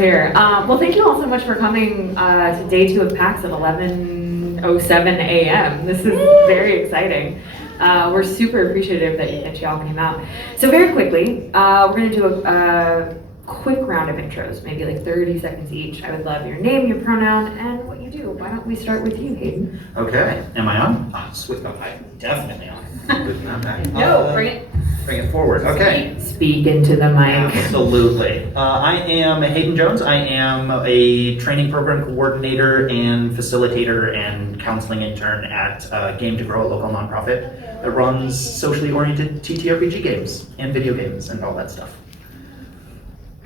Here. Well, thank you all so much for coming to day 2 of PAX at 11:07 a.m. This is very exciting. We're super appreciative that you all came out. So very quickly, we're going to do a quick round of intros, maybe like 30 seconds each. I would love your name, your pronoun, and what you do. Why don't we start with you, Hayden? Okay. Am I on? Oh, sweet. I'm definitely on. No, Bring it forward. Okay. Speak into the mic. Absolutely. I am Hayden Jones. I am a training program coordinator and facilitator and counseling intern at Game to Grow, a local nonprofit that runs socially oriented TTRPG games and video games and all that stuff.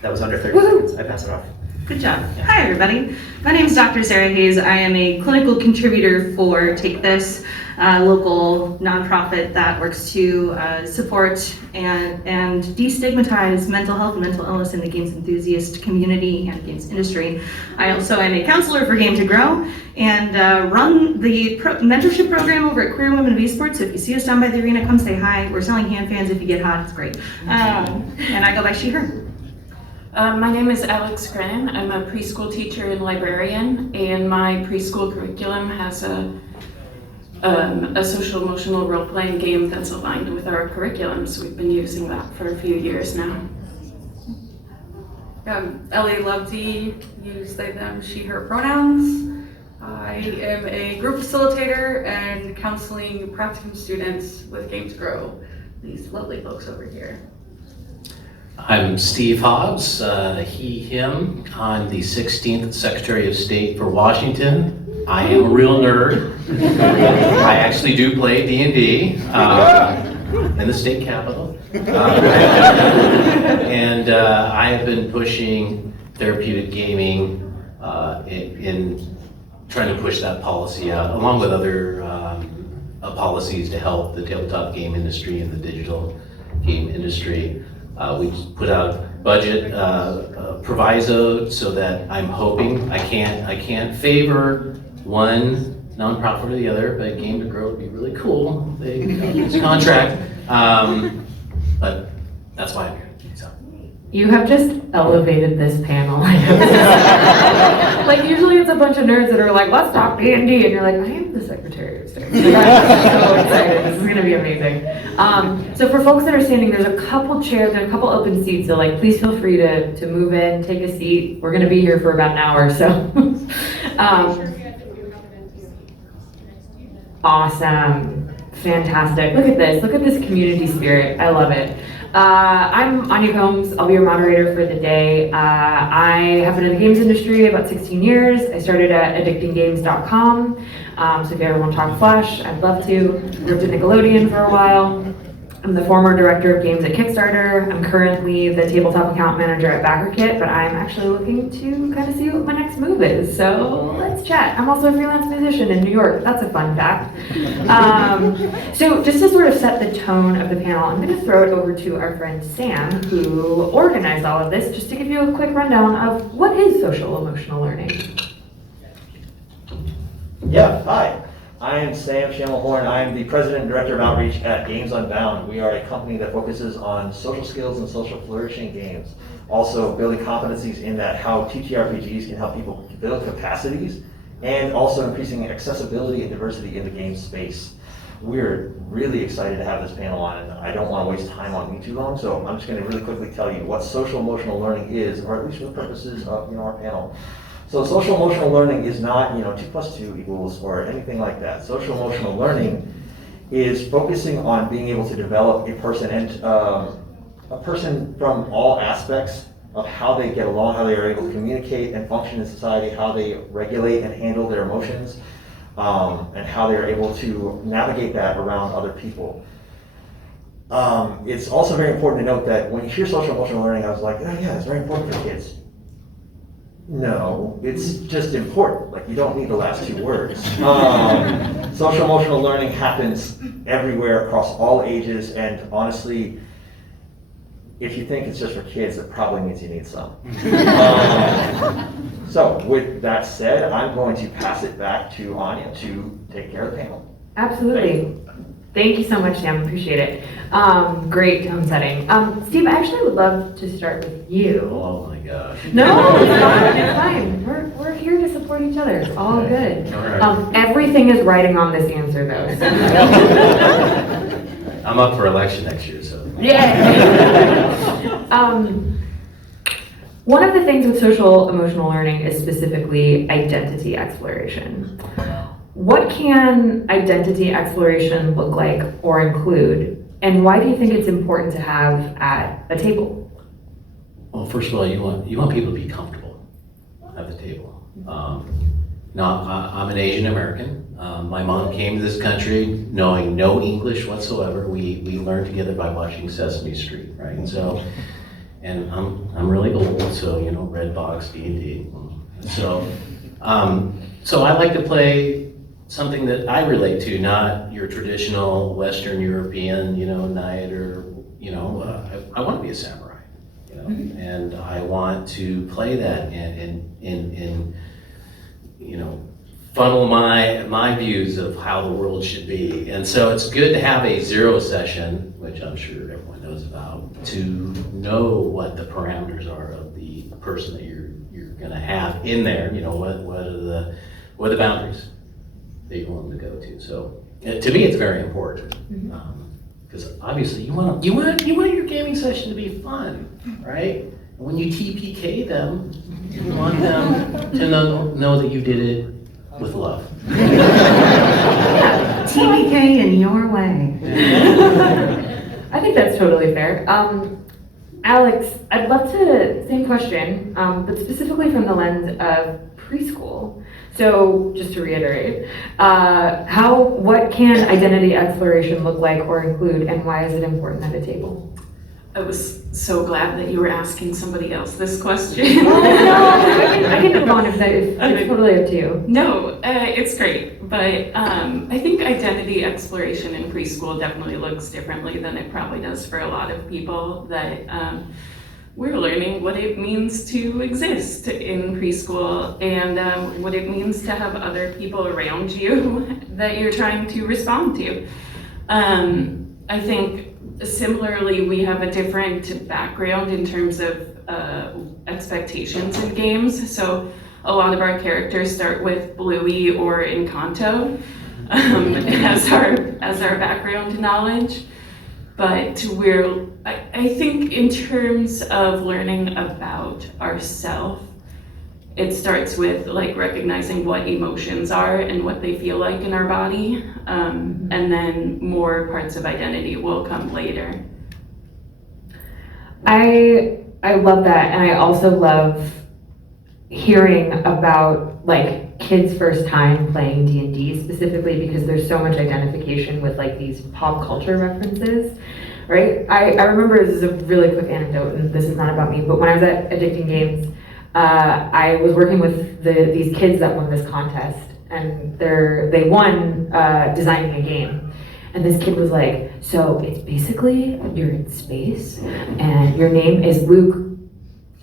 That was under 30 seconds. I pass it off. Good job. Yeah. Hi, everybody. My name is Dr. Sarah Hayes. I am a clinical contributor for Take This, a local nonprofit that works to support and destigmatize mental health and mental illness in the games enthusiast community and games industry. I also am a counselor for Game to Grow and run the mentorship program over at Queer Women of Esports. So if you see us down by the arena, come say hi. We're selling hand fans if you get hot. It's great. And I go by she, her. My name is Alex Grennan. I'm a preschool teacher and librarian, and my preschool curriculum has a social emotional role-playing game that's aligned with our curriculum, so we've been using that for a few years now. Ellie Lovde, use they, them, she, her pronouns. I am a group facilitator and counseling practicum students with Game to Grow. These lovely folks over here. I'm Steve Hobbs, he, him. I'm the 16th Secretary of State for Washington. I am a real nerd. I actually do play D&D in the state capitol. And I have been pushing therapeutic gaming in trying to push that policy out, along with other policies to help the tabletop game industry and the digital game industry. We put out budget proviso so that I'm hoping I can't favor one nonprofit or the other, but Game to Grow would be really cool. They got this contract, but that's why I'm here. So. You have just elevated this panel. Like usually it's a bunch of nerds that are like, let's talk D&D, and you're like, I am the Secretary of State. Like, I'm so excited. This is gonna be amazing. So for folks that are standing, there's a couple chairs and a couple open seats, so like please feel free to move in, take a seat. We're gonna be here for about an hour, so. Awesome, fantastic. Look at this, community spirit, I love it. I'm Anya. I'll be your moderator for the day. I have been in the games industry about 16 years. I started at addictinggames.com. So if you ever want to talk Flash, I'd love to. Worked at Nickelodeon for a while. I'm the former director of games at Kickstarter. I'm currently the tabletop account manager at BackerKit, but I'm actually looking to kind of see what my next move is. So let's chat. I'm also a freelance musician in New York. That's a fun fact. So just to sort of set the tone of the panel, I'm going to throw it over to our friend Sam, who organized all of this, just to give you a quick rundown of what is social emotional learning. Yeah, hi. I am Sam Horne. I am the President and Director of Outreach at Games Unbound. We are a company that focuses on social skills and social flourishing games. Also building competencies in that how TTRPGs can help people build capacities and also increasing accessibility and diversity in the game space. We're really excited to have this panel on, and I don't want to waste time on me too long, so I'm just going to really quickly tell you what social emotional learning is, or at least for the purposes of our panel. So social emotional learning is not, 2 + 2 = or anything like that. Social emotional learning is focusing on being able to develop a person and a person from all aspects of how they get along, how they are able to communicate and function in society, how they regulate and handle their emotions, and how they are able to navigate that around other people. It's also very important to note that when you hear social emotional learning, I was like, oh yeah, it's very important for kids. No, it's just important. Like, you don't need the last 2 words. Social emotional learning happens everywhere across all ages, and honestly, if you think it's just for kids, it probably means you need some. So with that said, I'm going to pass it back to Anya to take care of the panel. Absolutely. Thank you so much, Sam. Appreciate it. Great tone setting. Steve, I actually would love to start with you. Oh my gosh. No, it's fine. It's fine. We're here to support each other. It's all good. All right. Everything is riding on this answer, though. So. I'm up for election next year, so. Yeah. One of the things with social emotional learning is specifically identity exploration. What can identity exploration look like or include, and why do you think it's important to have at a table? Well, first of all, you want people to be comfortable at the table. I'm an Asian American. My mom came to this country knowing no English whatsoever. We learned together by watching Sesame Street, right? And so, and I'm really old, so Red Box, D&D. So I like to play something that I relate to, not your traditional Western European, knight, or I want to be a samurai, and I want to play that and funnel my views of how the world should be. And so it's good to have a zero session, which I'm sure everyone knows about, to know what the parameters are of the person that you're going to have in there. What are the boundaries that you want them to go to. So to me, it's very important, because obviously you want your gaming session to be fun, right? And when you TPK them, you want them to know that you did it with love. TPK in your way. I think that's totally fair. Alex, I'd love to, same question, but specifically from the lens of preschool. So just to reiterate, what can identity exploration look like or include, and why is it important at a table? I was so glad that you were asking somebody else this question. I can move on if it's totally up to you. No, it's great, but I think identity exploration in preschool definitely looks differently than it probably does for a lot of people. That we're learning what it means to exist in preschool, and what it means to have other people around you that you're trying to respond to. I think similarly, we have a different background in terms of expectations in games. So a lot of our characters start with Bluey or Encanto as our background knowledge. But I think in terms of learning about ourselves, it starts with recognizing what emotions are and what they feel like in our body, and then more parts of identity will come later. I love that, and I also love hearing about kids' first time playing D&D specifically, because there's so much identification with these pop culture references, right? I remember, this is a really quick anecdote, and this is not about me, but when I was at Addicting Games, I was working with these kids that won this contest, and they won designing a game. And this kid was like, so it's basically you're in space, and your name is Luke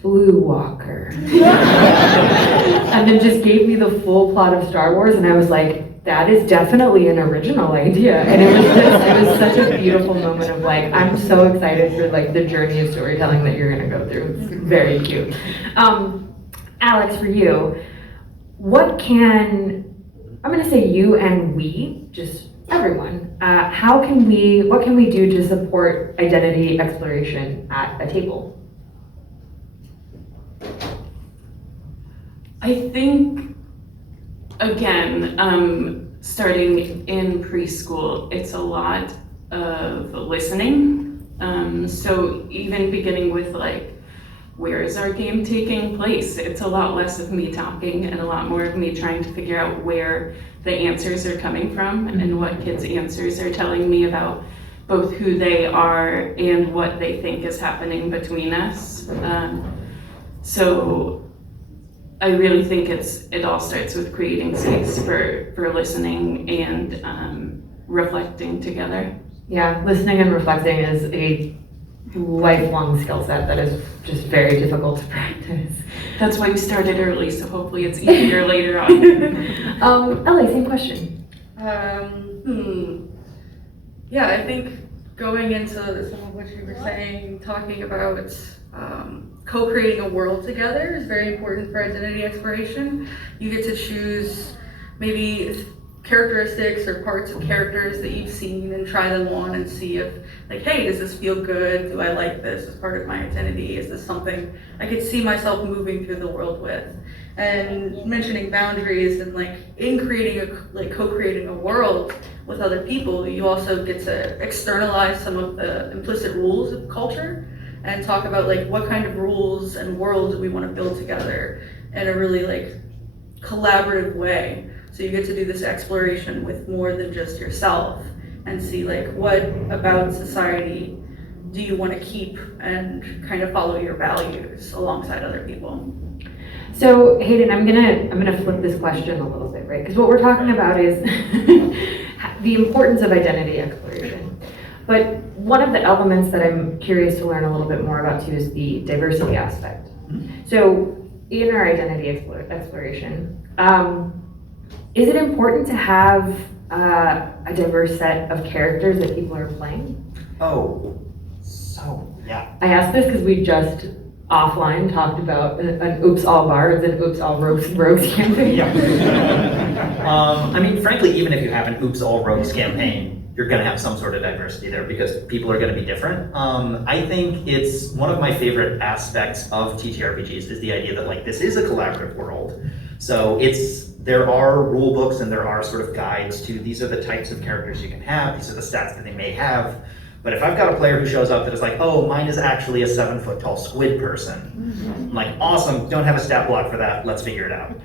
Blue Walker. And then just gave me the full plot of Star Wars, and I was like, that is definitely an original idea. And it was such a beautiful moment of I'm so excited for the journey of storytelling that you're gonna go through. It's very cute. Alex, for you, what can, I'm gonna say you and we, just everyone, what can we do to support identity exploration at a table? I think, again, starting in preschool, it's a lot of listening. So even beginning with where is our game taking place? It's a lot less of me talking and a lot more of me trying to figure out where the answers are coming from and what kids' answers are telling me about both who they are and what they think is happening between us. So I really think it all starts with creating space for listening and reflecting together. Yeah, listening and reflecting is a lifelong skill set that is just very difficult to practice. That's why we started early, so hopefully it's easier later on. Ellie, same question. Yeah, I think going into some of what you were saying, talking about co-creating a world together is very important for identity exploration. You get to choose maybe characteristics or parts of characters that you've seen and try them on and see if, like, hey, does this feel good? Do I like this as part of my identity? Is this something I could see myself moving through the world with? And mentioning boundaries and like in creating co-creating a world with other people, you also get to externalize some of the implicit rules of culture and talk about like what kind of rules and worlds we want to build together in a really like collaborative way. So you get to do this exploration with more than just yourself and see like what about society do you want to keep and kind of follow your values alongside other people. So Hayden, I'm gonna flip this question a little bit, right? Because what we're talking about is the importance of identity exploration. But one of the elements that I'm curious to learn a little bit more about too is the diversity aspect. So in our identity exploration, is it important to have a diverse set of characters that people are playing? Oh, so yeah. I asked this because we just offline talked about an oops all bards and oops all rogues campaign. I mean, frankly, even if you have an oops all rogues campaign, you're going to have some sort of diversity there because people are going to be different. I think it's one of my favorite aspects of TTRPGs is the idea that like this is a collaborative world. So there are rule books and there are sort of guides to these are the types of characters you can have, these are the stats that they may have. But if I've got a player who shows up that is like, oh, mine is actually a 7-foot tall squid person, I'm like, awesome, don't have a stat block for that, let's figure it out.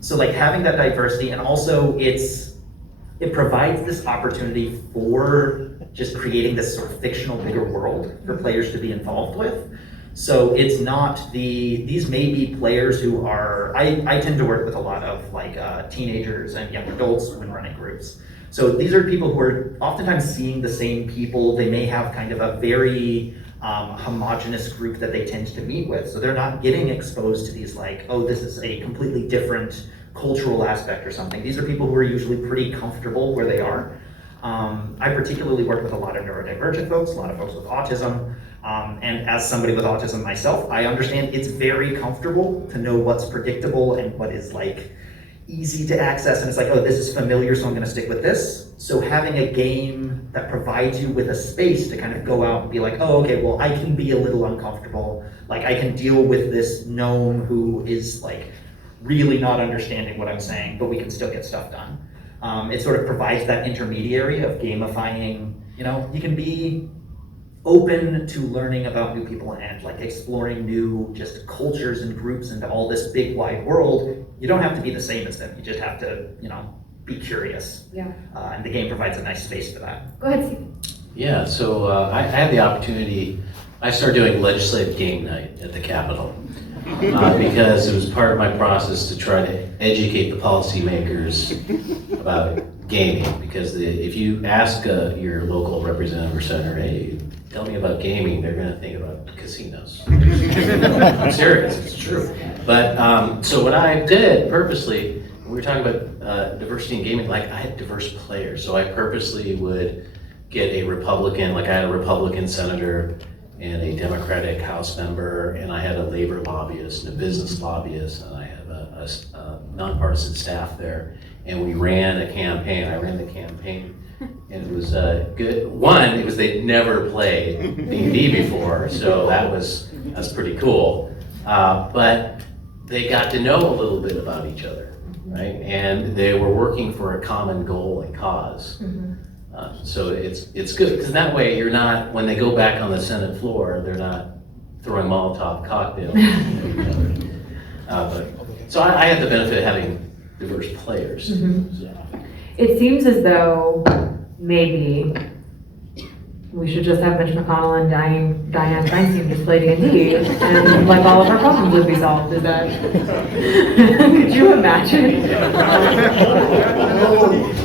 So like having that diversity, and also it provides this opportunity for just creating this sort of fictional bigger world for players to be involved with. So it's not these may be players who are, I tend to work with a lot of like teenagers and young adults when running groups. So these are people who are oftentimes seeing the same people. They may have kind of a very homogenous group that they tend to meet with. So they're not getting exposed to these like, oh, this is a completely different cultural aspect or something. These are people who are usually pretty comfortable where they are. I particularly work with a lot of neurodivergent folks, a lot of folks with autism. And as somebody with autism myself, I understand it's very comfortable to know what's predictable and what is like easy to access, and it's like, oh, this is familiar, so I'm going to stick with this. So having a game that provides you with a space to kind of go out and be like, oh, okay, well, I can be a little uncomfortable. Like, I can deal with this gnome who is like really not understanding what I'm saying, but we can still get stuff done. It sort of provides that intermediary of gamifying, you can be open to learning about new people and like exploring new just cultures and groups into all this big wide world. You don't have to be the same as them. You just have to, be curious. Yeah. And the game provides a nice space for that. Go ahead, Steve. Yeah, so I had the opportunity, I started doing legislative game night at the Capitol because it was part of my process to try to educate the policymakers about gaming. Because if you ask your local representative or senator, hey, tell me about gaming, they're going to think about casinos. I'm serious, it's true. But so what I did purposely, we were talking about diversity in gaming, like I had diverse players. So I purposely would get a Republican, like I had a Republican senator and a Democratic House member, and I had a labor lobbyist and a business lobbyist, and I have a nonpartisan staff there. And we ran a campaign. I ran the campaign. And it was good. One, it was they'd never played D&D before, so that was pretty cool. But they got to know a little bit about each other, right? And they were working for a common goal and cause. So it's good because that way you're not, when they go back on the Senate floor, they're not throwing Molotov cocktails at each other. So I had the benefit of having diverse players. So. It seems as though maybe we should just have Mitch McConnell and Diane Feinstein just play D&D and like all of our problems would be solved. Is that? Could you imagine?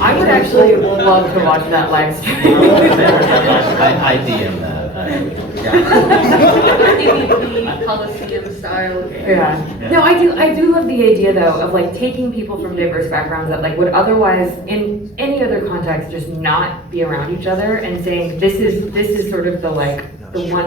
I would actually love to watch that live stream. I DM that. I think the Coliseum style game. Yeah. No, I do love the idea though of like taking people from diverse backgrounds that like would otherwise in any other context just not be around each other and saying this is sort of the one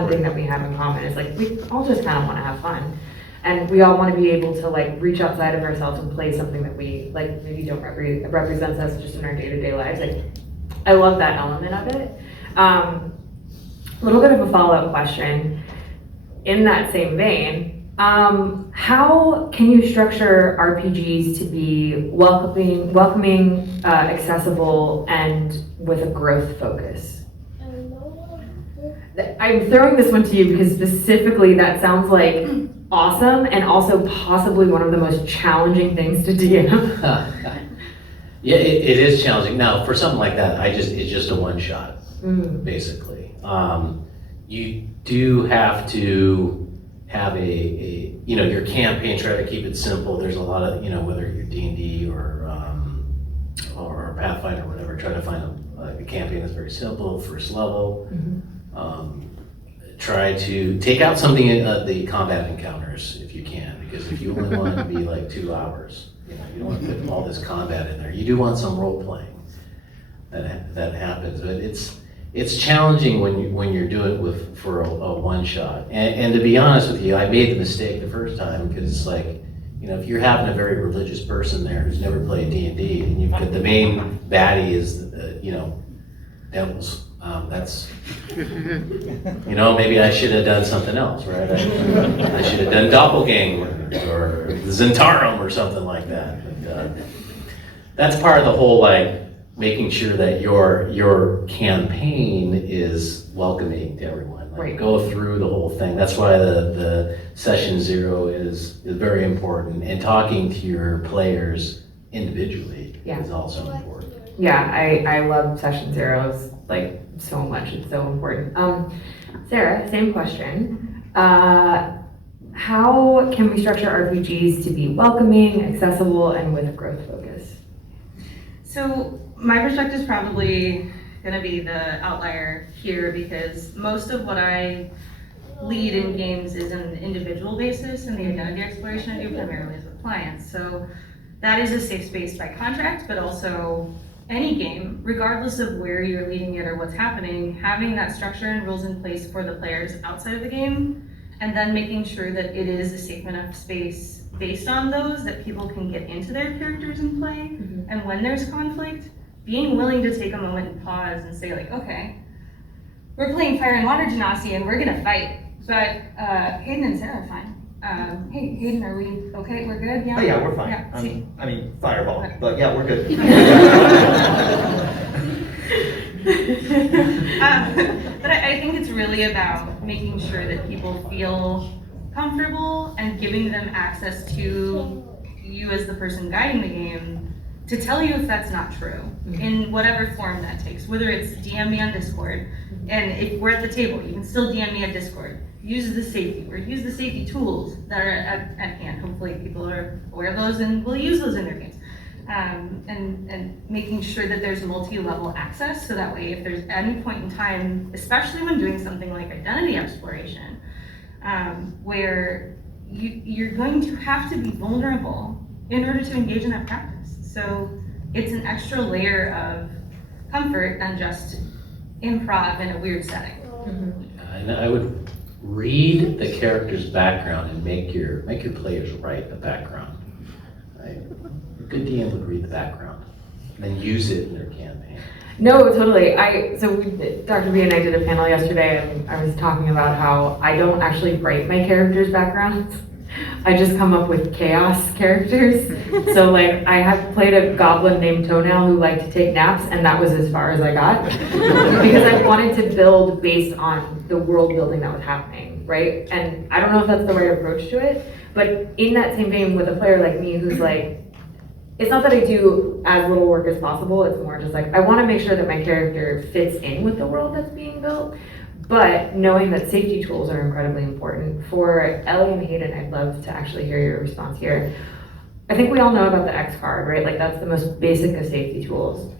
thing that we have in common is like we all just kind of want to have fun. And we all want to be able to like reach outside of ourselves and play something that we like maybe don't represents us just in our day-to-day lives. Like I love that element of it. A little bit of a follow-up question. In that same vein, how can you structure RPGs to be welcoming, accessible, and with a growth focus? I'm throwing this one to you because specifically that sounds like awesome and also possibly one of the most challenging things to DM. Yeah, it is challenging. Now, for something like that, it's just a one shot, basically. You do have to have your campaign, try to keep it simple. There's a lot of, whether you're D&D or Pathfinder or whatever, try to find a campaign that's very simple, first level. Try to take out something in the combat encounters if you can, because if you only want it to be like 2 hours, you don't want to put all this combat in there. You do want some role playing that happens, but it's challenging when you're doing it for a one shot. And to be honest with you, I made the mistake the first time because it's like, if you're having a very religious person there who's never played D&D, and you've got the main baddie is devils. That's, maybe I should have done something else, right? I should have done Doppelganger or Zentarum or something like that. But, that's part of the whole, making sure that your campaign is welcoming to everyone. Right. Go through the whole thing. That's why the session 0 is very important, and talking to your players individually is also important. Yeah, I love session 0s so much. It's so important. Sarah, same question. How can we structure RPGs to be welcoming, accessible, and with a growth focus? So my perspective is probably going to be the outlier here because most of what I lead in games is on an individual basis, and the identity exploration I do primarily is with clients. So that is a safe space by contract, but also any game, regardless of where you're leading it or what's happening, having that structure and rules in place for the players outside of the game, and then making sure that it is a safe enough space based on those that people can get into their characters and play. And when there's conflict, being willing to take a moment and pause and say okay, we're playing Fire and Water Genasi and we're gonna fight, but Hayden and Sarah are fine. Hey, Hayden, are we okay? We're good? Yeah? Oh yeah, we're fine. Yeah, I mean, fireball, but yeah, we're good. But I think it's really about making sure that people feel comfortable and giving them access to you as the person guiding the game to tell you if that's not true, in whatever form that takes, whether it's DM me on Discord, and if we're at the table, you can still DM me on Discord. Use the safety word, use the safety tools that are at hand. Hopefully people are aware of those and will use those in their games. And making sure that there's multi-level access, so that way if there's any point in time, especially when doing something like identity exploration, where you're going to have to be vulnerable in order to engage in that practice. So it's an extra layer of comfort than just improv in a weird setting. And I would read the character's background and make your players write the background. Right? A good DM would read the background and then use it in their campaign. No, totally. Dr. B and I did a panel yesterday, and I was talking about how I don't actually write my characters' backgrounds. I just come up with chaos characters. So I have played a goblin named Toenail who liked to take naps, and that was as far as I got. Because I wanted to build based on the world building that was happening, right? And I don't know if that's the right approach to it, but in that same vein with a player like me who's it's not that I do as little work as possible, it's more just I want to make sure that my character fits in with the world that's being built, but knowing that safety tools are incredibly important. For Ellie and Hayden, I'd love to actually hear your response here. I think we all know about the X card, right? That's the most basic of safety tools.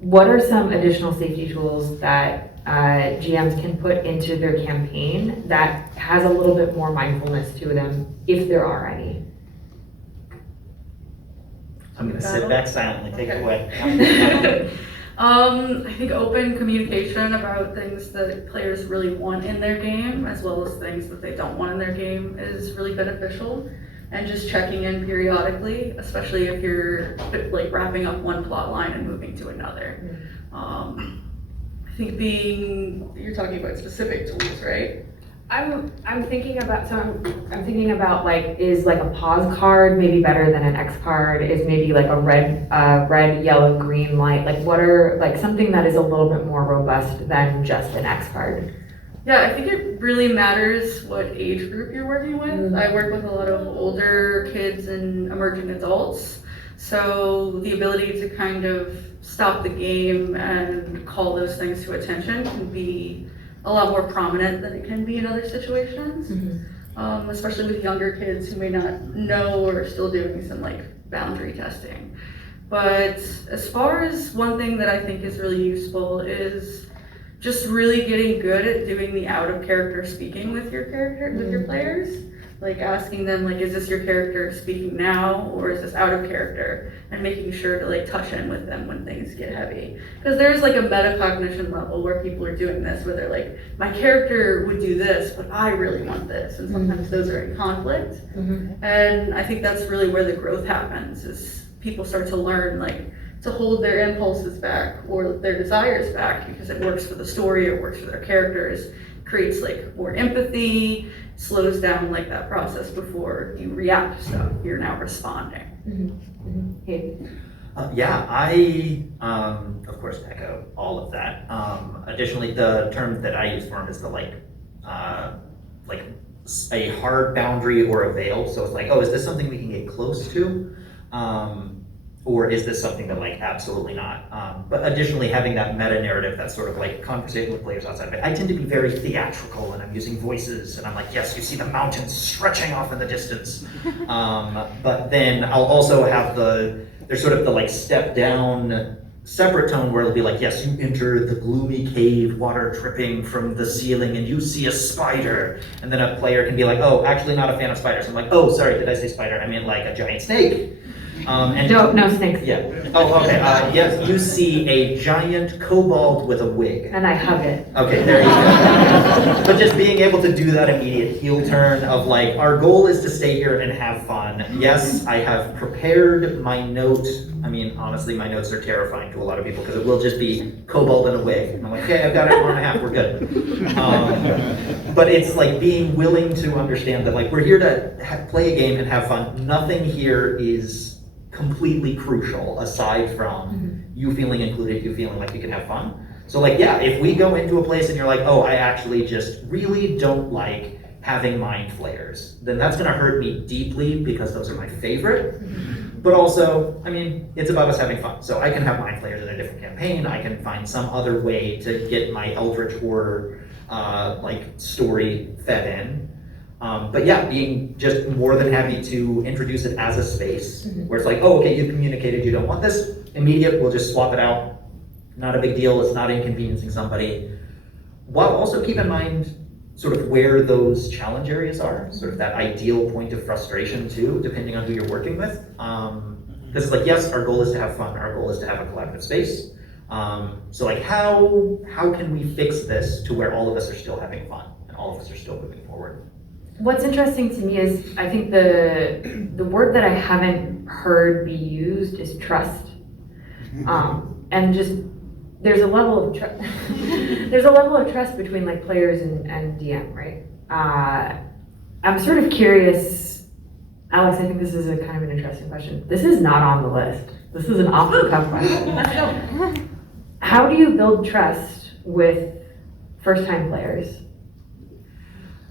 What are some additional safety tools that GMs can put into their campaign that has a little bit more mindfulness to them, if there are any? I'm gonna sit back silently, take it Okay. away. I think open communication about things that players really want in their game, as well as things that they don't want in their game, is really beneficial. And just checking in periodically, especially if you're like wrapping up one plot line and moving to another. I think you're talking about specific tools, right? I'm thinking about like, is like a pause card maybe better than an X card? Is maybe like a red, yellow, green light? Like what are, like something that is a little bit more robust than just an X card? Yeah, I think it really matters what age group you're working with. I work with a lot of older kids and emerging adults. So the ability to kind of stop the game and call those things to attention can be a lot more prominent than it can be in other situations. Especially with younger kids who may not know or are still doing some like boundary testing. But as far as one thing that I think is really useful is just really getting good at doing the out of character speaking with your players. Like asking them, like, is this your character speaking now, or is this out of character? And making sure to like touch in with them when things get heavy. Because there's like a metacognition level where people are doing this, where they're like, my character would do this, but I really want this. And sometimes those are in conflict. And I think that's really where the growth happens, is people start to learn like to hold their impulses back or their desires back, because it works for the story, it works for their characters, creates like more empathy, slows down like that process before you react to stuff. You're now responding. Yeah, I of course echo all of that. Additionally, the term that I use for them is the like a hard boundary or a veil. So it's like, oh, is this something we can get close to? Or is this something that like absolutely not? But additionally, having that meta narrative, that sort of like conversation with players outside of it. I tend to be very theatrical, and I'm using voices, and I'm like, yes, you see the mountains stretching off in the distance. But then I'll also have there's sort of the like step down separate tone where it'll be like, yes, you enter the gloomy cave, water dripping from the ceiling, and you see a spider. And then a player can be like, oh, actually not a fan of spiders. I'm like, oh, sorry, did I say spider? I mean like a giant snake. No snakes. Yeah. Oh, okay. Yes, you see a giant kobold with a wig. And I hug it. Okay, there you go. But just being able to do that immediate heel turn of like, our goal is to stay here and have fun. Yes, I have prepared my note. I mean, honestly, my notes are terrifying to a lot of people because it will just be kobold and a wig. And I'm like, okay, I've got an hour and a half, we're good. But it's like being willing to understand that like, we're here to play a game and have fun. Nothing here is completely crucial aside from you feeling included, you feeling like you can have fun. So like, yeah, if we go into a place and you're like, oh, I actually just really don't like having mind flayers, then that's gonna hurt me deeply because those are my favorite. But also, I mean, it's about us having fun. So I can have mind flayers in a different campaign. I can find some other way to get my Eldritch Horror like story fed in. But yeah, being just more than happy to introduce it as a space where it's like, oh, okay, you've communicated you don't want this. Immediate, we'll just swap it out. Not a big deal, it's not inconveniencing somebody. While also keep in mind sort of where those challenge areas are, sort of that ideal point of frustration too, depending on who you're working with. Because it's like, yes, our goal is to have fun, our goal is to have a collaborative space. So like, how can we fix this to where all of us are still having fun and all of us are still moving forward? What's interesting to me is I think the word that I haven't heard be used is trust. And just there's a level of trust between like players and DM, right? I'm sort of curious, Alex, I think this is a kind of an interesting question. This is not on the list. This is an off the cuff question. How do you build trust with first time players?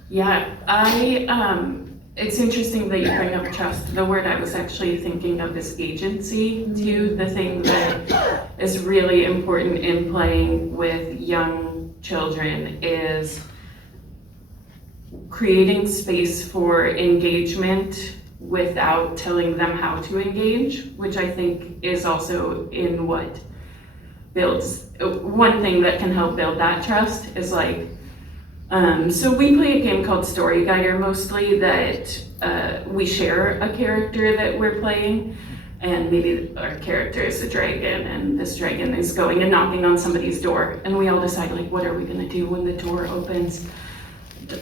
Yeah, it's interesting that you bring up trust. The word I was actually thinking of is agency too. The thing that is really important in playing with young children is creating space for engagement without telling them how to engage, which I think is also in what builds, one thing that can help build that trust is like, so we play a game called Story Guider mostly that we share a character that we're playing, and maybe our character is a dragon, and this dragon is going and knocking on somebody's door, and we all decide like, what are we gonna do when the door opens?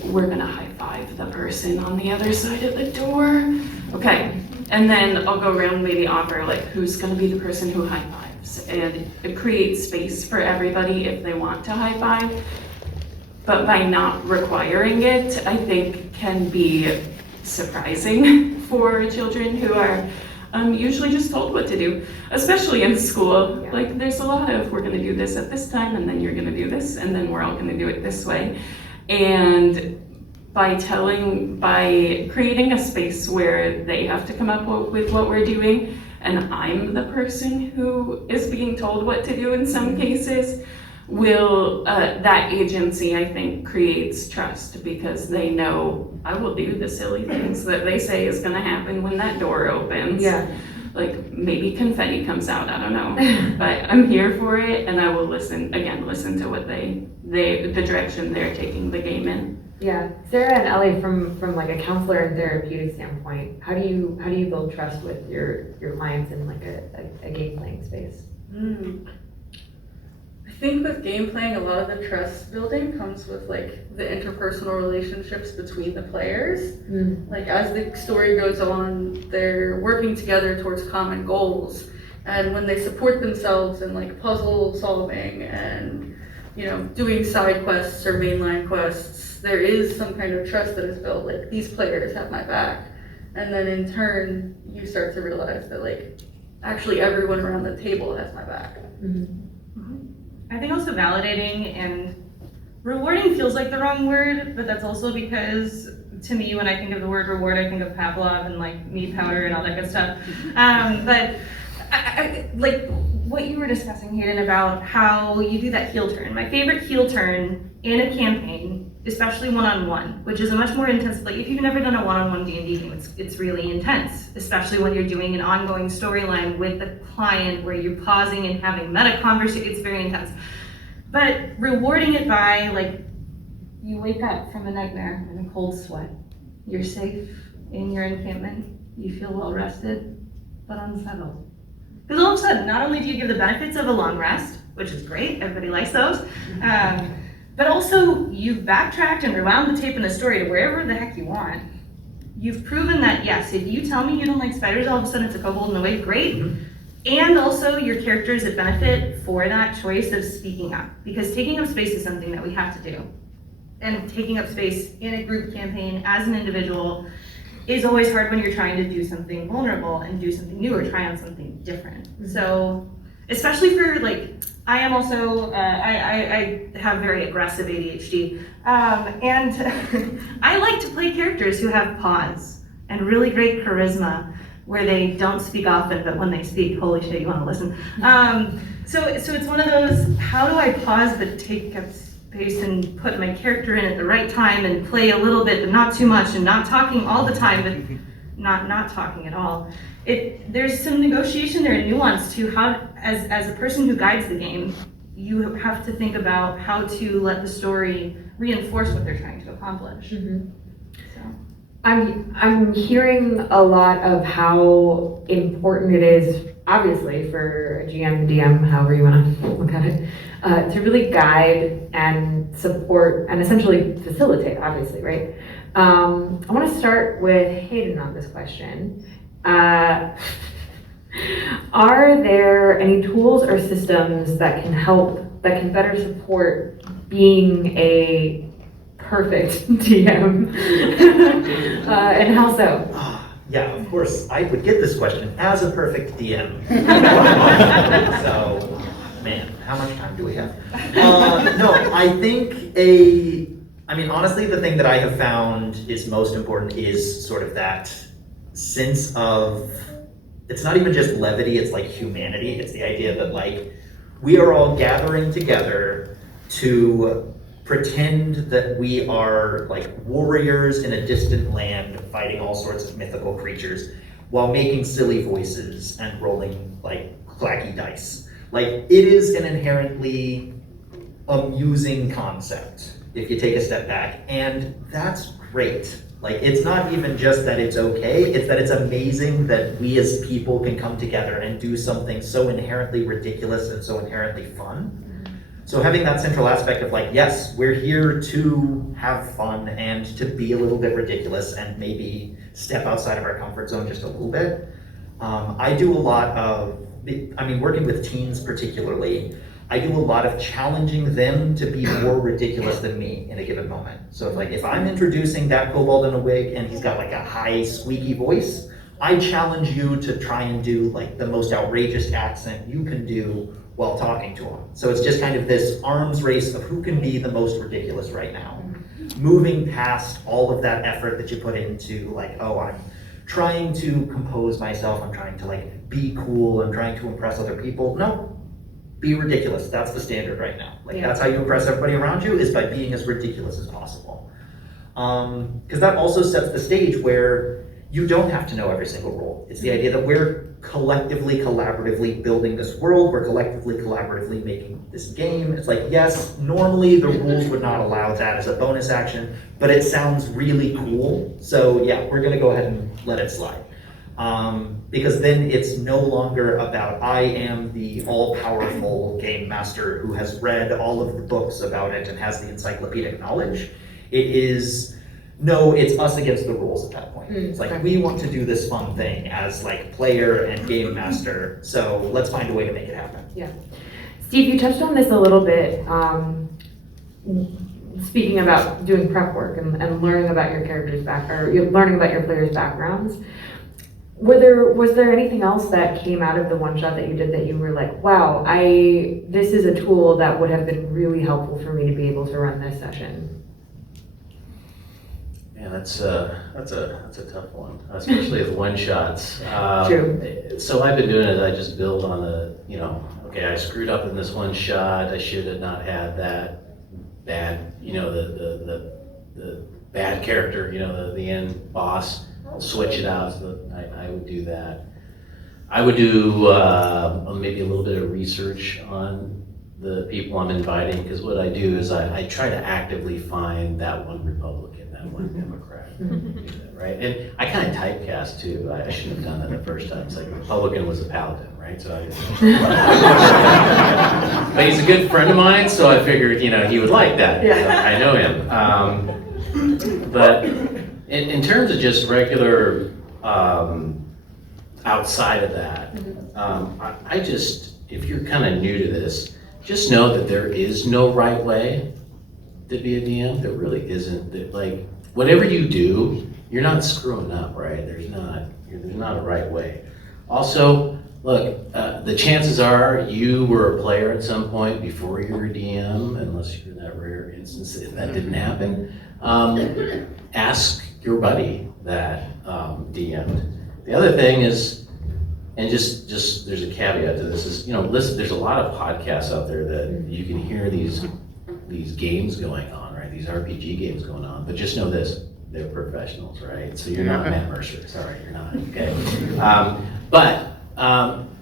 We're gonna high five the person on the other side of the door. Okay, and then I'll go around, maybe offer like, who's gonna be the person who high fives, and it creates space for everybody if they want to high five. But by not requiring it, I think can be surprising for children who are usually just told what to do, especially in school. Yeah. Like there's a lot of, we're gonna do this at this time, and then you're gonna do this, and then we're all gonna do it this way. And by creating a space where they have to come up with what we're doing, and I'm the person who is being told what to do in some cases, that agency, I think, creates trust, because they know I will do the silly things that they say is gonna happen when that door opens. Yeah. Like maybe confetti comes out, I don't know, but I'm here for it, and I will listen to what the direction they're taking the game in. Yeah, Sarah and Ellie, from like a counselor and therapeutic standpoint, how do you build trust with your clients in like a game playing space? I think with game playing, a lot of the trust building comes with like the interpersonal relationships between the players. Like as the story goes on, they're working together towards common goals, and when they support themselves in like puzzle solving and, you know, doing side quests or mainline quests, there is some kind of trust that is built, like these players have my back. And then in turn, you start to realize that like actually everyone around the table has my back. I think also validating and rewarding feels like the wrong word, but that's also because to me, when I think of the word reward, I think of Pavlov and like meat powder and all that good stuff. But I like what you were discussing, Hayden, about how you do that heel turn. My favorite heel turn in a campaign, especially one-on-one, which is a much more intense, like if you've never done a one-on-one D&D game, it's really intense, especially when you're doing an ongoing storyline with the client where you're pausing and having meta conversation. It's very intense. But rewarding it by like, you wake up from a nightmare in a cold sweat. You're safe in your encampment. You feel well rested, but unsettled. Because all of a sudden, not only do you give the benefits of a long rest, which is great, everybody likes those, but also you've backtracked and rewound the tape in the story to wherever the heck you want. You've proven that, yes, if you tell me you don't like spiders, all of a sudden it's a kobold in a wave, great. And also your character is a benefit for that choice of speaking up. Because taking up space is something that we have to do. And taking up space in a group campaign as an individual is always hard when you're trying to do something vulnerable and do something new or try on something different. So, especially for like, I am also, I have very aggressive ADHD, and I like to play characters who have pause and really great charisma, where they don't speak often, but when they speak, holy shit, you want to listen. So it's one of those, how do I pause but take up space and put my character in at the right time and play a little bit, but not too much, and not talking all the time, but not talking at all. There's some negotiation there and nuance to how, as a person who guides the game, you have to think about how to let the story reinforce what they're trying to accomplish. So. I'm hearing a lot of how important it is, obviously, for a GM, DM, however you want to look at it, to really guide and support and essentially facilitate, obviously, right? I want to start with Hayden on this question. Are there any tools or systems that can better support being a perfect DM? And how so? Yeah, of course, I would get this question as a perfect DM. So, man, how much time do we have? No, I think honestly, the thing that I have found is most important is sort of that sense of, it's not even just levity, it's like humanity. It's the idea that like, we are all gathering together to pretend that we are like warriors in a distant land fighting all sorts of mythical creatures while making silly voices and rolling like clacky dice. Like, it is an inherently amusing concept if you take a step back, and that's great. Like, it's not even just that it's okay, it's that it's amazing that we as people can come together and do something so inherently ridiculous and so inherently fun. So having that central aspect of like, yes, we're here to have fun and to be a little bit ridiculous and maybe step outside of our comfort zone just a little bit. I do a lot of, working with teens particularly, I do a lot of challenging them to be more ridiculous than me in a given moment. So if I'm introducing that kobold in a wig and he's got like a high squeaky voice, I challenge you to try and do like the most outrageous accent you can do while talking to him. So it's just kind of this arms race of who can be the most ridiculous right now. Moving past all of that effort that you put into like, oh, I'm trying to compose myself, I'm trying to like be cool, I'm trying to impress other people. No, be ridiculous. That's the standard right now. Like that's how you impress everybody around you, is by being as ridiculous as possible. Because that also sets the stage where you don't have to know every single rule. It's the idea that we're collectively, collaboratively building this world. We're collectively, collaboratively making this game. It's like, yes, normally the rules would not allow that as a bonus action, but it sounds really cool. So yeah, we're gonna go ahead and let it slide. Because then it's no longer about, I am the all-powerful game master who has read all of the books about it and has the encyclopedic knowledge. It is, no, it's us against the rules at that point. It's like, we want to do this fun thing as like player and game master, so let's find a way to make it happen. Yeah. Steve, you touched on this a little bit, speaking about doing prep work and learning about your characters' learning about your players' backgrounds. Was there anything else that came out of the one shot that you did that you were like, wow, this is a tool that would have been really helpful for me to be able to run this session? Yeah, that's a tough one, especially with one shots. True. So I've been doing it. I just build on okay, I screwed up in this one shot. I should have not had that bad, the bad character, the end boss. I'll switch it out. So I would do that. I would do maybe a little bit of research on the people I'm inviting, because what I do is I try to actively find that one Republican, that one Democrat, right? And I kind of typecast too. I shouldn't have done that the first time. It's like Republican was a paladin, right? So but he's a good friend of mine, so I figured he would like that. Yeah. I know him. But in terms of just regular outside of that, if you're kind of new to this, just know that there is no right way to be a DM. There really isn't. Like, whatever you do, you're not screwing up, right? There's not a right way. Also, look, the chances are you were a player at some point before you were a DM, unless you're in that rare instance that didn't happen. Ask your buddy that DM'd. The other thing is, and just there's a caveat to this, is listen, there's a lot of podcasts out there that you can hear these games going on, right? These RPG games going on, but just know this, they're professionals, right? So you're not Matt Mercer, sorry, you're not, okay? But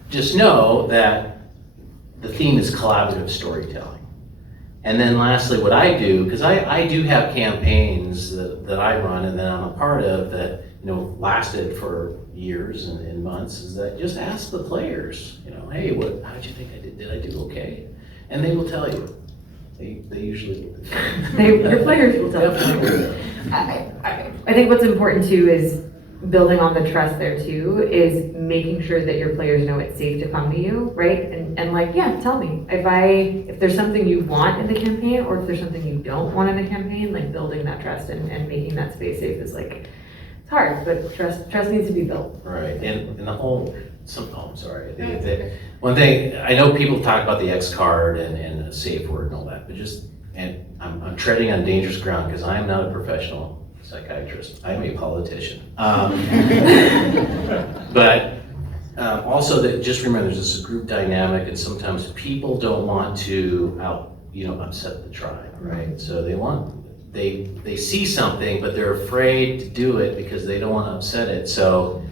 just know that the theme is collaborative storytelling. And then lastly, what I do, because I do have campaigns that I run and that I'm a part of that lasted for years and months, is that just ask the players, hey, how'd you think I did? Did I do okay? And they will tell you. They usually Your players will tell you. I think what's important too is building on the trust there too, is making sure that your players know it's safe to come to you, right? And like, yeah, tell me if there's something you want in the campaign, or if there's something you don't want in the campaign, like building that trust and making that space safe is like, it's hard, but trust needs to be built. Right, and the whole, one thing, I know people talk about the X card and a safe word and all that, but I'm treading on dangerous ground, because I am not a professional psychiatrist. I am a politician. But also, that just remember, there's this group dynamic, and sometimes people don't want to upset the tribe, right? So they see something, but they're afraid to do it because they don't want to upset it. So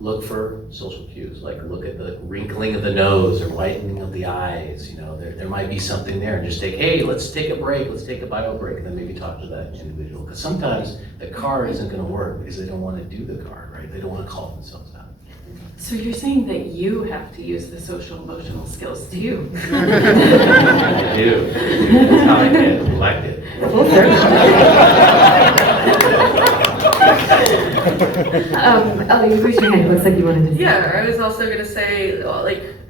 look for social cues, like look at the wrinkling of the nose or whitening of the eyes. There might be something there, and just hey, let's take a break, let's take a bio break, and then maybe talk to that individual. Because sometimes the card isn't going to work because they don't want to do the card, right? They don't want to call themselves out. So you're saying that you have to use the social emotional skills too? I do. That's how I get elected. Ellie, you raised your hand. It looks like you wanted to say. Yeah, I was also gonna say,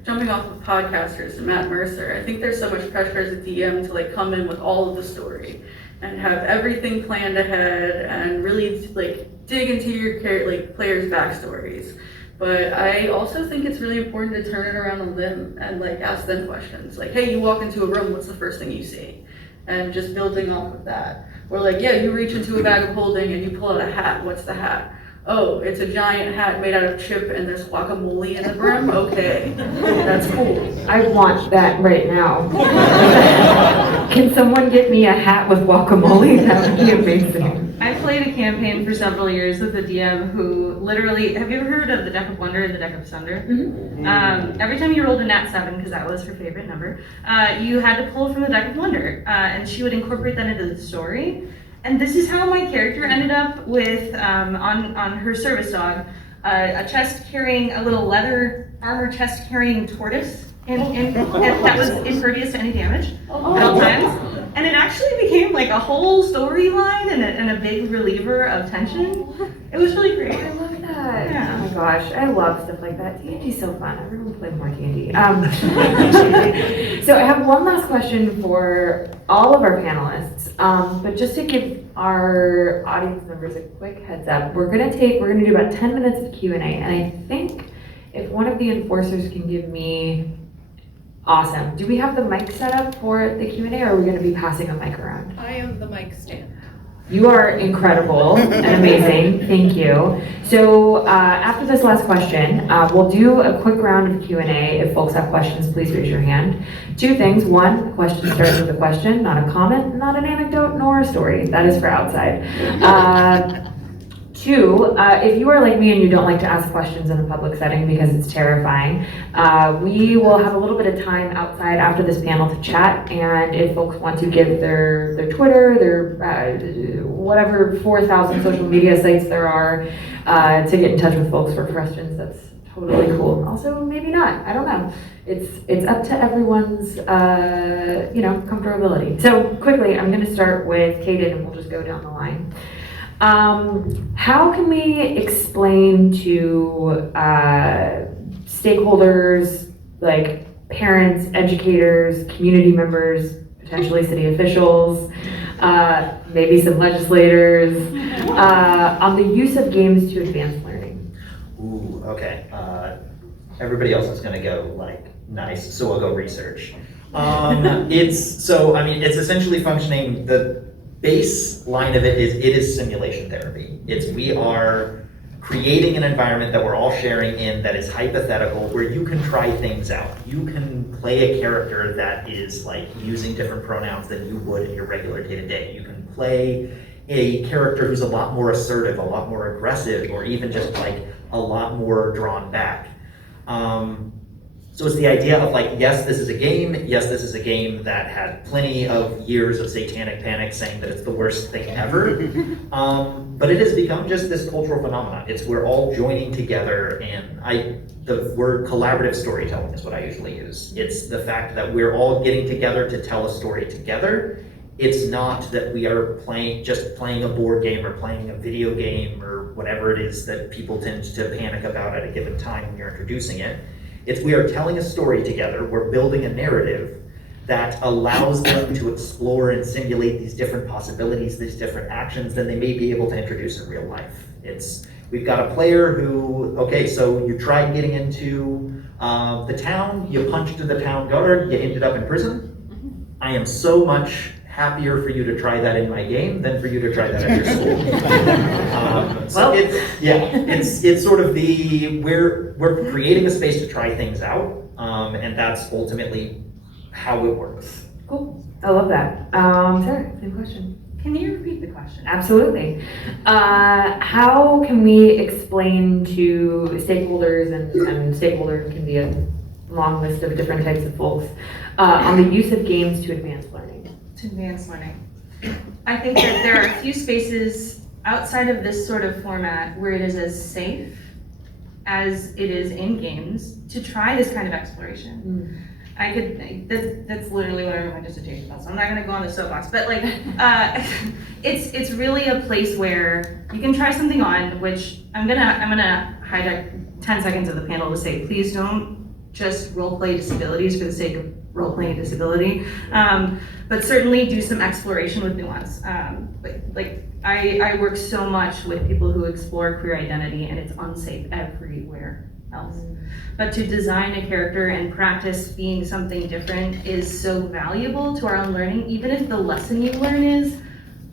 jumping off of podcasters and Matt Mercer, I think there's so much pressure as a DM to come in with all of the story and have everything planned ahead and really dig into your players' backstories. But I also think it's really important to turn it around on them and ask them questions. Hey, you walk into a room, what's the first thing you see? And just building off of that. Or yeah, you reach into a bag of holding and you pull out a hat, what's the hat? Oh, it's a giant hat made out of chip and there's guacamole in the brim? Okay, that's cool. I want that right now. Can someone get me a hat with guacamole? That would be amazing. I played a campaign for several years with a DM who literally, have you ever heard of the Deck of Wonder and the Deck of Thunder? Mm-hmm. Every time you rolled a nat 7, because that was her favorite number, you had to pull from the Deck of Wonder, and she would incorporate that into the story. And this is how my character ended up with, on her service dog, a chest carrying, a little leather armor chest carrying tortoise, and that was impervious to any damage at all times. And it actually became a whole storyline and a big reliever of tension. It was really great. I love that. Yeah. Oh my gosh, I love stuff like that. D&D's so fun. Everyone play more D&D. So I have one last question for all of our panelists, but just to give our audience members a quick heads up, we're gonna do about 10 minutes of Q&A, and I think if one of the enforcers can give me. Awesome. Do we have the mic set up for the Q&A, or are we going to be passing a mic around? I am the mic stand. You are incredible and amazing. Thank you. So after this last question, we'll do a quick round of Q&A. If folks have questions, please raise your hand. Two things. One, the question starts with a question, not a comment, not an anecdote, nor a story. That is for outside. Two, if you are like me and you don't like to ask questions in a public setting because it's terrifying, we will have a little bit of time outside after this panel to chat, and if folks want to give their Twitter, their whatever 4,000 social media sites there are to get in touch with folks for questions, that's totally cool. Also, maybe not, I don't know. It's up to everyone's comfortability. So quickly, I'm gonna start with Hayden and we'll just go down the line. How can we explain to stakeholders, like parents, educators, community members, potentially city officials, maybe some legislators, on the use of games to advance learning? Ooh, okay. Everybody else is gonna go nice, so I'll go research. It's essentially functioning, the baseline of it is simulation therapy. We are creating an environment that we're all sharing in that is hypothetical, where you can try things out. You can play a character that is using different pronouns than you would in your regular day-to-day. You can play a character who's a lot more assertive, a lot more aggressive, or even just a lot more drawn back. So it's the idea of yes, this is a game. Yes, this is a game that had plenty of years of satanic panic saying that it's the worst thing ever. But it has become just this cultural phenomenon. We're all joining together, and the word collaborative storytelling is what I usually use. It's the fact that we're all getting together to tell a story together. It's not that we are just playing a board game or playing a video game or whatever it is that people tend to panic about at a given time when you're introducing it. We are telling a story together, we're building a narrative that allows them to explore and simulate these different possibilities, these different actions than they may be able to introduce in real life. We've got a player who, so you tried getting into the town, you punched the town guard, you ended up in prison. I am so much happier for you to try that in my game than for you to try that at your school. It's sort of we're creating a space to try things out, and that's ultimately how it works. Cool, I love that. Sarah, same question. Can you repeat the question? Absolutely. How can we explain to stakeholders, and stakeholder can be a long list of different types of folks, on the use of games to advance learning? To advance learning. I think that there are a few spaces outside of this sort of format where it is as safe as it is in games to try this kind of exploration. That's literally what I wrote my dissertation about, so I'm not gonna go on the soapbox, but like, it's really a place where you can try something on, which I'm gonna hijack 10 seconds of the panel to say, please don't just role play disabilities for the sake of role playing a disability, but certainly do some exploration with nuance. I work so much with people who explore queer identity, and it's unsafe everywhere else. But to design a character and practice being something different is so valuable to our own learning, even if the lesson you learn is,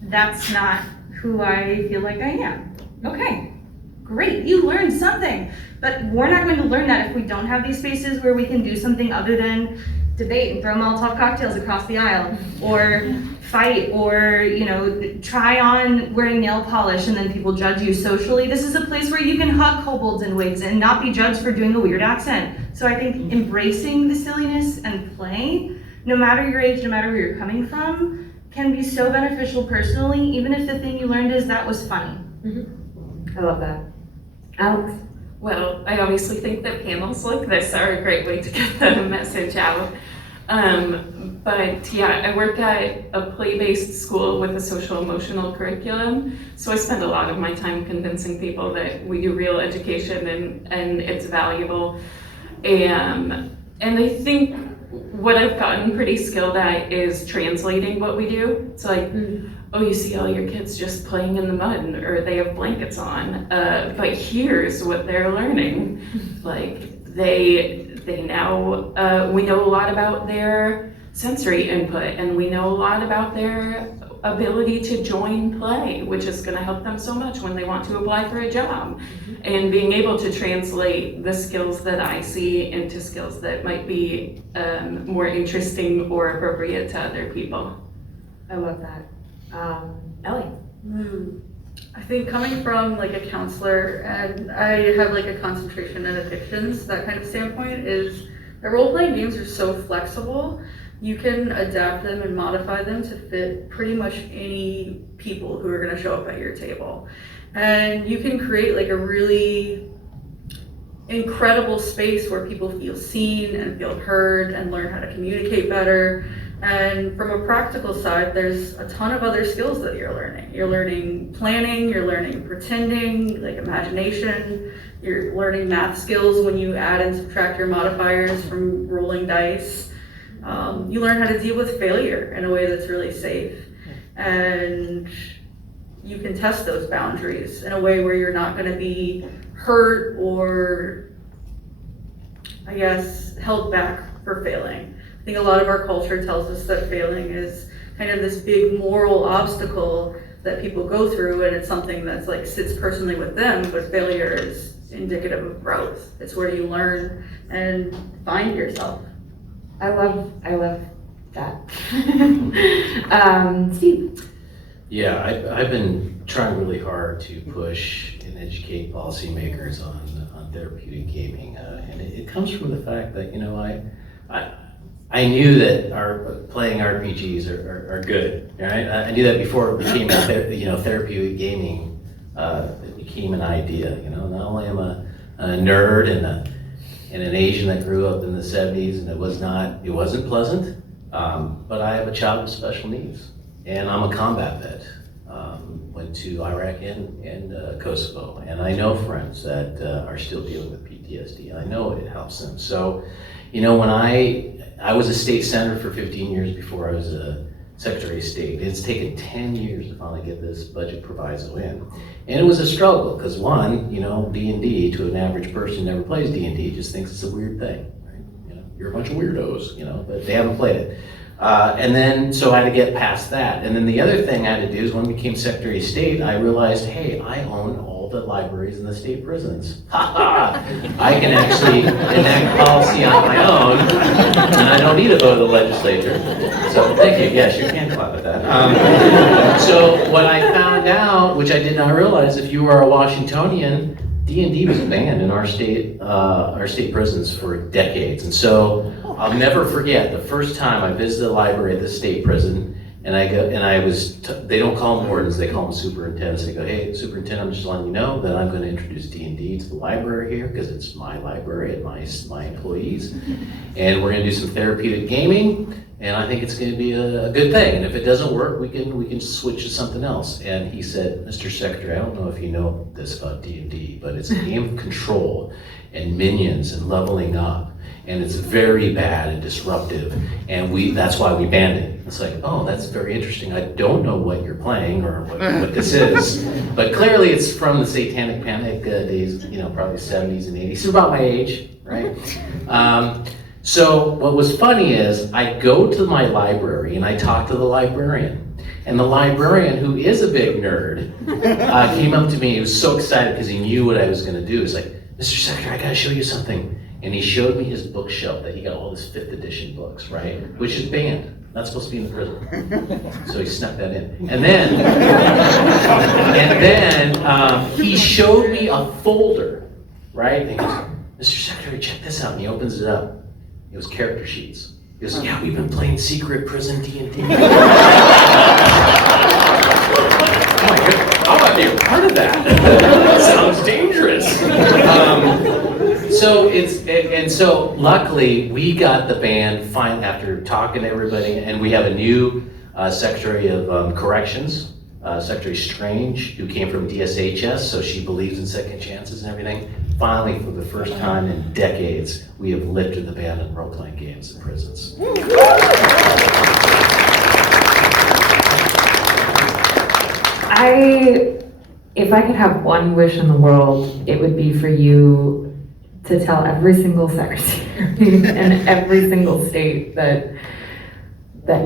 that's not who I feel like I am. Okay, great, you learned something, but we're not going to learn that if we don't have these spaces where we can do something other than debate and throw Molotov cocktails across the aisle, or fight, or try on wearing nail polish and then people judge you socially. This is a place where you can hug kobolds in wigs and not be judged for doing a weird accent. So I think embracing the silliness and play, no matter your age, no matter where you're coming from, can be so beneficial personally, even if the thing you learned is that was funny. I love that. Alex? Well, I obviously think that panels like this are a great way to get the message out. But yeah, I work at a play-based school with a social emotional curriculum. So I spend a lot of my time convincing people that we do real education and it's valuable. And I think what I've gotten pretty skilled at is translating what we do. It's like, oh, you see all your kids just playing in the mud, or they have blankets on, but here's what they're learning. Like, they now, we know a lot about their sensory input, and we know a lot about their ability to join play, which is gonna help them so much when they want to apply for a job. And being able to translate the skills that I see into skills that might be more interesting or appropriate to other people. I love that. Ellie? I think coming from like a counselor, and I have like a concentration in addictions, that kind of standpoint, is that role-playing games are so flexible. You can adapt them and modify them to fit pretty much any people who are going to show up at your table. And you can create like a really incredible space where people feel seen and feel heard and learn how to communicate better. And from a practical side, there's a ton of other skills that you're learning. You're learning planning, you're learning pretending, like imagination, you're learning math skills when you add and subtract your modifiers from rolling dice. You learn how to deal with failure in a way that's really safe. And you can test those boundaries in a way where you're not going to be hurt or, I guess, held back for failing. I think a lot of our culture tells us that failing is kind of this big moral obstacle that people go through, and it's something that's like sits personally with them, but failure is indicative of growth. It's where you learn and find yourself. I love that. Steve? Yeah, I've been trying really hard to push and educate policymakers on therapeutic gaming, and it comes from the fact that I knew that playing RPGs are good. Right? I knew that before it became therapeutic gaming. It became an idea. Not only am I a nerd and an Asian that grew up in the 70s, and it wasn't pleasant. But I have a child with special needs, and I'm a combat vet. Went to Iraq and Kosovo, and I know friends that are still dealing with PTSD. I know it helps them. So, when I was a state senator for 15 years before I was a Secretary of State. It's taken 10 years to finally get this budget proviso in. And it was a struggle, because one, D&D, to an average person who never plays D&D, just thinks it's a weird thing, right? You're a bunch of weirdos, but they haven't played it. And then, so I had to get past that. And then the other thing I had to do is when I became Secretary of State, I realized, hey, I own all control the libraries and the state prisons. Ha ha! I can actually enact policy on my own, and I don't need a vote of the legislature. So thank you. Yes, you can clap at that. So what I found out, which I did not realize, if you are a Washingtonian, D&D was banned in our state prisons for decades. And so I'll never forget the first time I visited the library at the state prison, and they don't call them wardens, they call them superintendents. They go, hey, superintendent, I'm just letting you know that I'm going to introduce D&D to the library here because it's my library and my employees. And we're going to do some therapeutic gaming, and I think it's going to be a good thing. And if it doesn't work, we can switch to something else. And he said, Mr. Secretary, I don't know if you know this about D&D, but it's a game of control and minions and leveling up. And it's very bad and disruptive, and that's why we banned it. It's like, oh, that's very interesting. I don't know what you're playing or what this is, but clearly it's from the Satanic Panic days, probably 70s and 80s. It's about my age, right? So what was funny is I go to my library and I talk to the librarian. And the librarian, who is a big nerd, came up to me. He was so excited because he knew what I was going to do. He's like, Mr. Secretary, I got to show you something. And he showed me his bookshelf that he got all his 5th edition books, right? Which is banned. Not supposed to be in the prison. So he snuck that in. And then he showed me a folder, right? And he goes, Mr. Secretary, check this out. And he opens it up. It was character sheets. He goes, yeah, we've been playing secret prison D&D. Oh my goodness, I want to be a part of that. That sounds dangerous. So luckily we got the ban fine after talking to everybody, and we have a new Secretary of Corrections, Secretary Strange, who came from DSHS, so she believes in second chances and everything. Finally, for the first time in decades, we have lifted the ban on role-playing games in prisons. If I could have one wish in the world, it would be for you to tell every single secretary in every single state that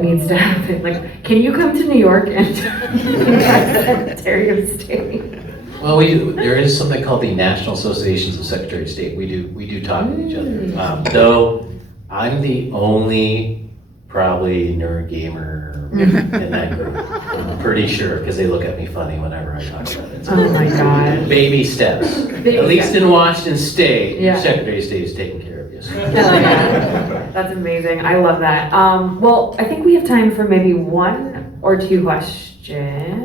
needs to happen. Like, can you come to New York and be Secretary of State? Well, we do. There is something called the National Associations of Secretary of State. We do talk to each other. Though I'm the only probably nerd gamer in that group. I'm pretty sure, because they look at me funny whenever I talk about it. So, oh my God. Baby steps. At least in Washington State, Secretary of State is taking care of you. So. That's amazing. I love that. Well, I think we have time for maybe 1 or 2 questions.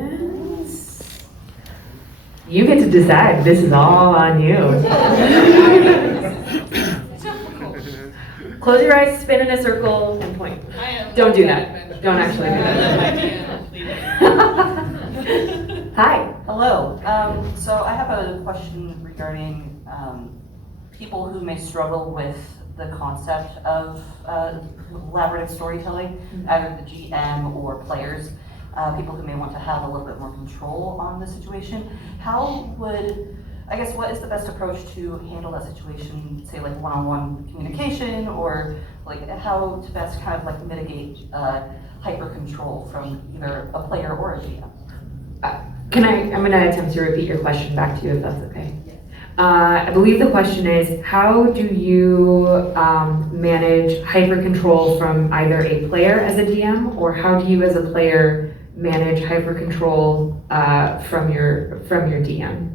You get to decide. This is all on you. Close your eyes, spin in a circle, and point. Don't do that. Don't actually do that. Hi. Hello. So I have a question regarding people who may struggle with the concept of collaborative storytelling, either the GM or players. People who may want to have a little bit more control on the situation. What is the best approach to handle that situation, say like one-on-one communication, or like how to best kind of like mitigate hyper control from either a player or a GM? I'm gonna attempt to repeat your question back to you if that's okay. I believe the question is, how do you manage hyper control from either a player as a DM, or how do you as a player manage hyper control from your DM?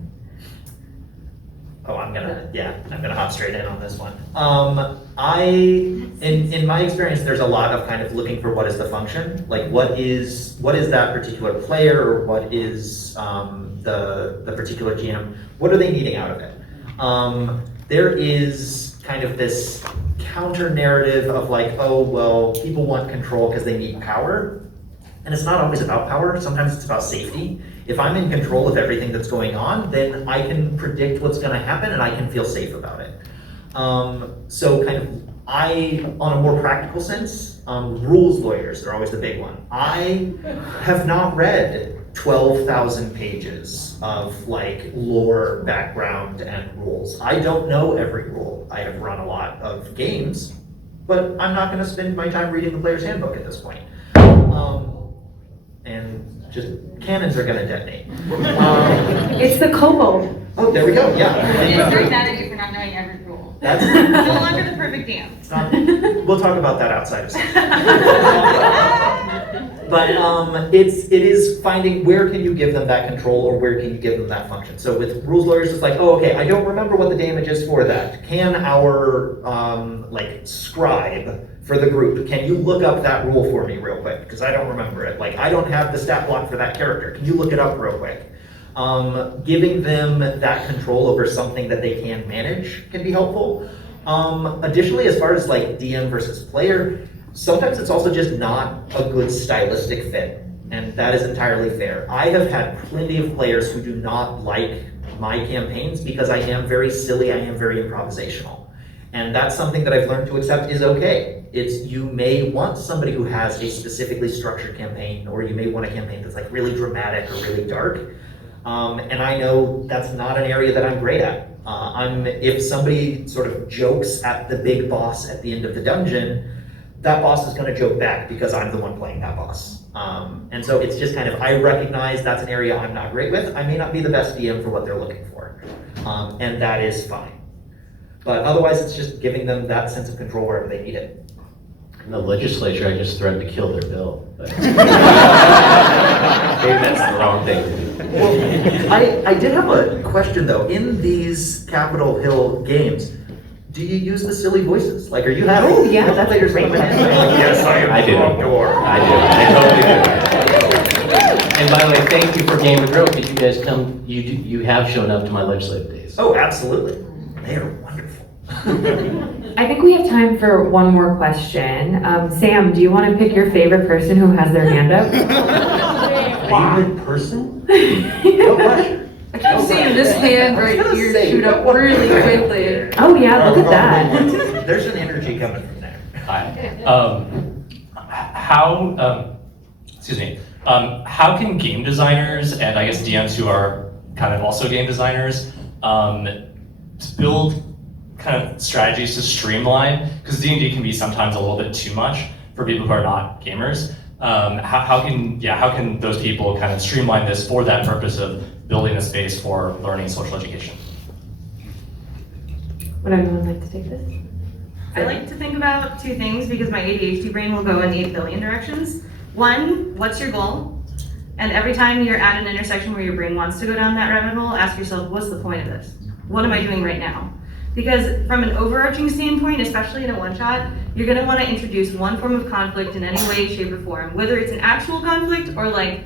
Oh, I'm gonna hop straight in on this one. In my experience, there's a lot of kind of looking for what is the function, like what is that particular player, or what is the particular GM, what are they needing out of it? There is kind of this counter narrative of like, oh, well, people want control because they need power. And it's not always about power, sometimes it's about safety. If I'm in control of everything that's going on, then I can predict what's gonna happen and I can feel safe about it. So kind of, on a more practical sense, rules lawyers, they're always the big one. I have not read 12,000 pages of like lore, background, and rules. I don't know every rule. I have run a lot of games, but I'm not gonna spend my time reading the player's handbook at this point. And Just cannons are gonna detonate. It's the kobold. Oh, there we go, I'm yeah. very mad at you for not knowing every rule. That's, No longer the perfect DM. it's not, we'll talk about that outside of session. But it is finding where can you give them that control or where can you give them that function. So with rules lawyers, it's like, oh, okay, I don't remember what the damage is for that. Can our like scribe for the group, can you look up that rule for me real quick? Because I don't remember it. Like, I don't have the stat block for that character. Can you look it up real quick? Giving them that control over something that they can manage can be helpful. Additionally, as far as like DM versus player, sometimes it's also just not a good stylistic fit, and that is entirely fair. I have had plenty of players who do not like my campaigns because I am very silly, I am very improvisational. And that's something that I've learned to accept is okay. It's, you may want somebody who has a specifically structured campaign, or you may want a campaign that's like really dramatic or really dark. And I know that's not an area that I'm great at. If somebody sort of jokes at the big boss at the end of the dungeon, that boss is gonna joke back because I'm the one playing that boss. And so it's just kind of, I recognize that's an area I'm not great with. I may not be the best DM for what they're looking for. And that is fine. But otherwise, it's just giving them that sense of control wherever they need it. In the legislature, I just threatened to kill their bill. But maybe that's the wrong thing to do. Well, I did have a question though. In these Capitol Hill games, do you use the silly voices? Like, are you happy? Oh, yeah, that's like a great question. Yes, I am. I do. I totally do. And by the way, thank you for Game of Growth. Did you guys come? You have shown up to my legislative days. Oh, absolutely. They are wonderful. I think we have time for one more question. Sam, do you want to pick your favorite person who has their hand up? Favorite person? No pressure. I keep seeing this hand right here shoot up really quickly. Oh yeah, look at that. There's an energy coming from there. Hi. How can game designers and I guess DMs who are kind of also game designers build kind of strategies to streamline, because D&D can be sometimes a little bit too much for people who are not gamers. How can those people kind of streamline this for that purpose of building a space for learning social education? Would anyone like to take this? I like to think about two things because my ADHD brain will go in 8 billion directions. One, what's your goal? And every time you're at an intersection where your brain wants to go down that rabbit hole, ask yourself, what's the point of this? What am I doing right now? Because from an overarching standpoint, especially in a one-shot, you're gonna wanna introduce one form of conflict in any way, shape, or form, whether it's an actual conflict or like,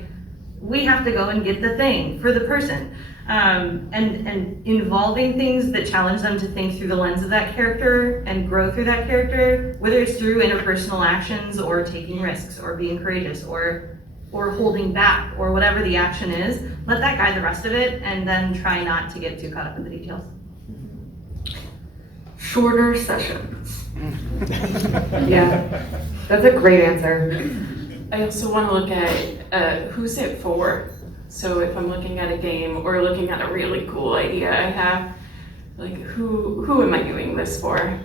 we have to go and get the thing for the person. And involving things that challenge them to think through the lens of that character and grow through that character, whether it's through interpersonal actions or taking risks or being courageous or holding back or whatever the action is, let that guide the rest of it and then try not to get too caught up in the details. Shorter sessions. Yeah, that's a great answer. I also want to look at who's it for. So if I'm looking at a game or looking at a really cool idea I have, like who am I doing this for?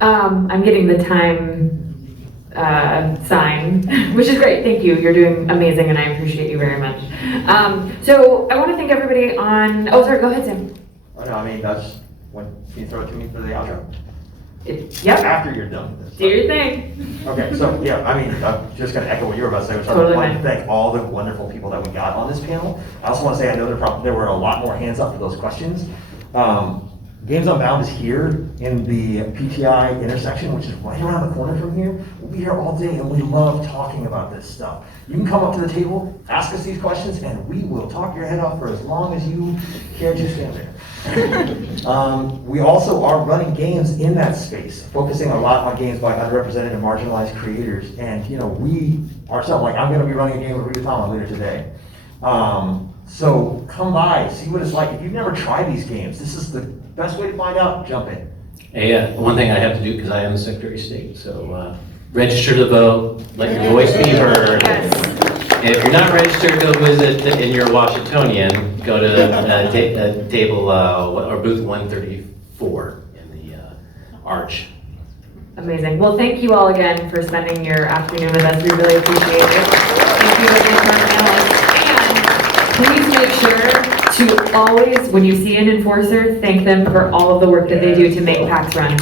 I'm getting the time sign, which is great. Thank you. You're doing amazing, and I appreciate you very much. So I want to thank everybody on. Oh, sorry. Go ahead, Sam. Oh, no, I mean, that's when you throw it to me for the outro. Yep. After you're done with this. Do your thing. Okay, so yeah, I mean, I'm just going to echo what you were about to say, which Totally I'd like fine. to thank all the wonderful people that we got on this panel. I also want to say I know there were a lot more hands up for those questions. Games Unbound is here in the PTI intersection, which is right around the corner from here. We'll be here all day, and we love talking about this stuff. You can come up to the table, ask us these questions, and we will talk your head off for as long as you care to stand there. We also are running games in that space, focusing a lot on games by underrepresented and marginalized creators. And you know, we ourselves, like I'm going to be running a game with Rigatama later today. So come by, see what it's like. If you've never tried these games, this is the best way to find out. Jump in. Hey, one thing I have to do, because I am the Secretary of State, so register to vote, let your voice be heard. And if you're not registered, go visit, and you're Washingtonian, go to table or booth 134 in the arch Amazing. Well, thank you all again for spending your afternoon with us. We really appreciate it. Thank you again to our panelists. And please make sure to always, when you see an enforcer, thank them for all of the work that they do to make PAX run.